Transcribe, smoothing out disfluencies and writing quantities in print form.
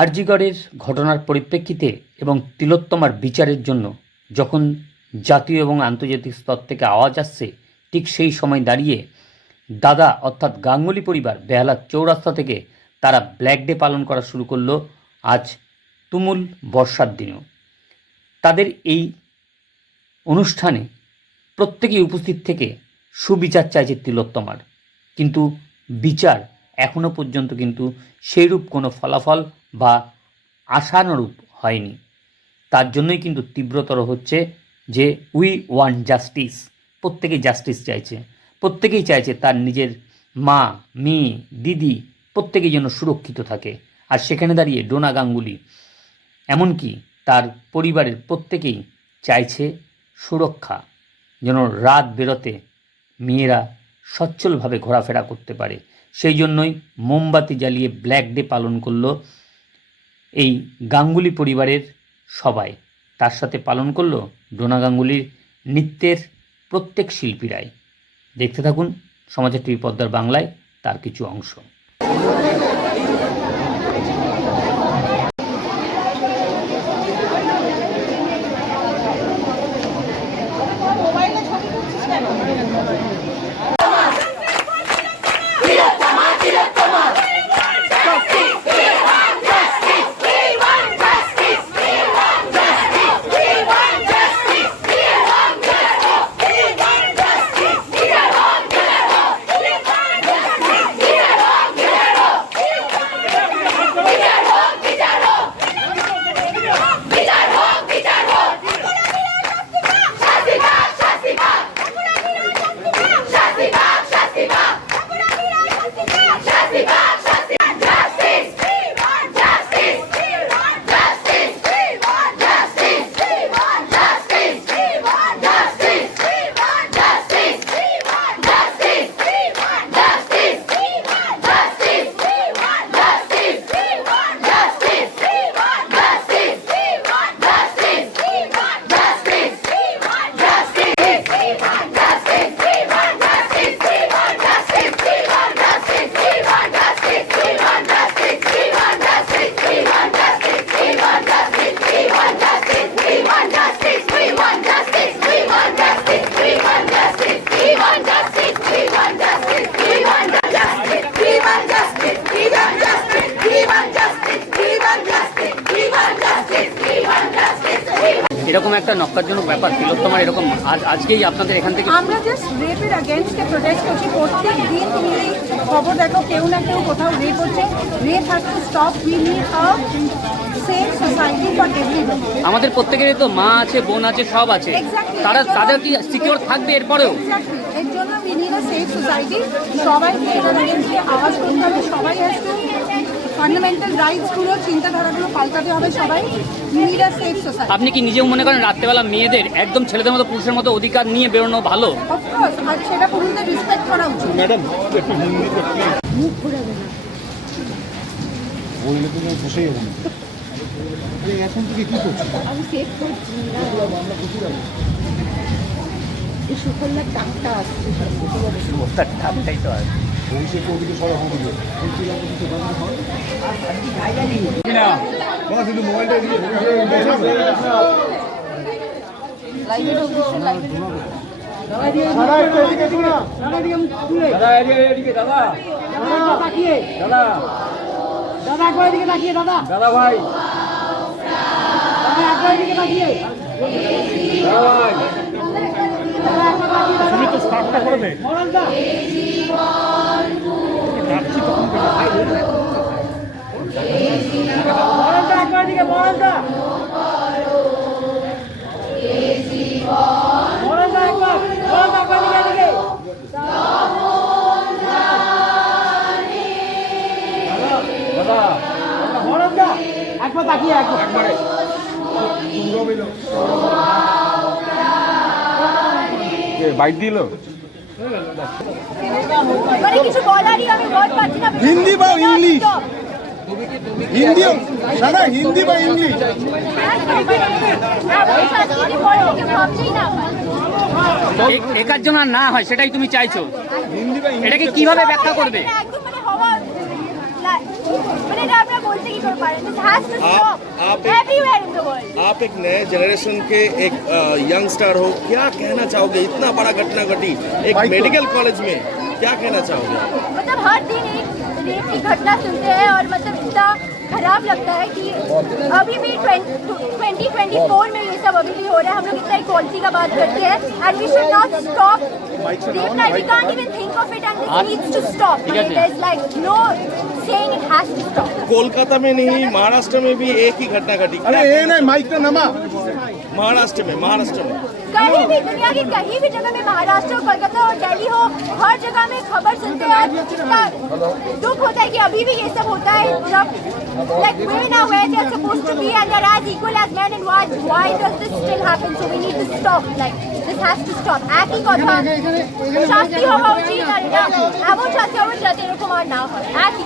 আরজিগড়ের ঘটনার পরিপ্রেক্ষিতে এবং তিলোত্তমার বিচারের জন্য যখন জাতীয় এবং আন্তর্জাতিক স্তর থেকে আওয়াজ আসছে, ঠিক সেই সময় দাঁড়িয়ে দাদা অর্থাৎ গাঙ্গুলি পরিবার বেহালার চৌরাস্তা থেকে তারা ব্ল্যাক ডে পালন করা শুরু করলো আজ তুমুল বর্ষার দিনেও। তাদের এই অনুষ্ঠানে প্রত্যেকেই উপস্থিত থেকে সুবিচার চাইছে তিলোত্তমার, কিন্তু বিচার এখনও পর্যন্ত কিন্তু সেইরূপ কোনো ফলাফল বা আশানুরূপ হয়নি। তার জন্যই কিন্তু তীব্রতর হচ্ছে যে উই ওয়ান্ট জাস্টিস। প্রত্যেকেই জাস্টিস চাইছে, প্রত্যেকেই চাইছে তার নিজের মা, মেয়ে, দিদি প্রত্যেকেই যেন সুরক্ষিত থাকে। আর সেখানে দাঁড়িয়ে ডোনা গাঙ্গুলি এমনকি তার পরিবারের প্রত্যেকেই চাইছে সুরক্ষা, যেন রাত বেরোতে মেয়েরা সচ্ছলভাবে ঘোরাফেরা করতে পারে। সেই জন্যই মোমবাতি জ্বালিয়ে ব্ল্যাক ডে পালন করলো এই গাঙ্গুলি পরিবারের সবাই। তার সাথে পালন করলো ডোনা গাঙ্গুলির নৃত্যের প্রত্যেক শিল্পীরাই। দেখতে থাকুন সমাচার টিভি পদ্মার বাংলায় তার কিছু অংশ। এরকম একটা নক্কারজনক ব্যাপার তিলোত্তমার, এরকম আজকেই আপনাদের এখান থেকে আমরা জাস্ট রেপের अगेंस्টে প্রোটেস্ট করছি। প্রত্যেক দিন তুমি খবর দেখো কেউ না কেউ কোথাও রেপ হচ্ছে। Rape has to stop. We need a safe society for everybody. আমাদের প্রত্যেকেরই তো মা আছে, বোন আছে, সব আছে, তাদের কি সিকিউর থাকবে এরপরেও? এর জন্য we need a safe society. সবাইকে এটার अगेंस्টে আওয়াজ করতে হবে। সবাই হ্যাজ টু ফান্ডামেন্টাল রাইটসগুলো, চিন্তাধারাগুলো পাল্টাতে হবে। সবাই নিড আ সেফ সোসাইটি। আপনি কি নিজেও মনে করেন রাত্রেবেলা মেয়েদের একদম ছেলেদের মতো পুরুষের মতো অধিকার নিয়ে বেরোনো ভালো? অফকোর্স, আর সেটা পুরুষদের রেসপেক্ট করা উচিত। ম্যাডাম একটু মুখ ঘুরাবে না, বললে তুমি বসেই যাবো না। এখন থেকে কি করছো? আমি সেভ করছি। এই সুফল্লার টাকটা আসছে, তার ঠাপটাই তো আছে। বসে কবিকে সরা হবে কিছু বন্ধ হয় না, শুধু মোবাইলটা দিয়ে লাইভে ঢুকছে, লাইভে দাদা ভাই তুমি তো স্টার্টটা করে দে। একবার তাকিয়ে একবারে বাইট দিল। হিন্দি বা ইংলিশ, হিন্দি দাদা, হিন্দি বা ইংলিশ। একার জন্য আর না হয় সেটাই তুমি চাইছো। এটাকে কিভাবে ব্যাখ্যা করবে? बोलते ही कर पा रहे हैं. This has to आप- stop everywhere in the world. आप एक नए जनरेशन के एक यंगस्टर हो, क्या कहना चाहोगे? इतना बड़ा घटना घटी एक मेडिकल कॉलेज में, क्या कहना चाहोगे? मतलब हर दिन एक रेप की घटना सुनते हैं और मतलब इतना खराब लगता है कि अभी भी 2024 में ये सब अभी भी हो रहा है. हम लोग इतना इक्वालिटी का बात करते हैं and we should not stop rape. Like we can't even think of it and this needs to stop. There is like no saying it has to stop. Kolkata में नहीं, महाराष्ट्र में भी एक ही घटना घटी. अरे ये नहीं माइक का नमा महाराष्ट्र में कहीं भी दुनिया की कहीं भी जगह में, महाराष्ट्र हो, कोलकाता हो, दिल्ली हो, हर जगह में खबर सुनते हैं. कितना दुख होता है कि अभी भी ये सब होता है. जब like women are where they are supposed to be and they are as equal as men, and why does this still happen? So we need to stop. Like this has to stop. একই কথা, শাস্তি হওয়া উচিত আর এটা এমন শাস্তি হওয়া উচিত যাতে এরকম আর না হয়. একই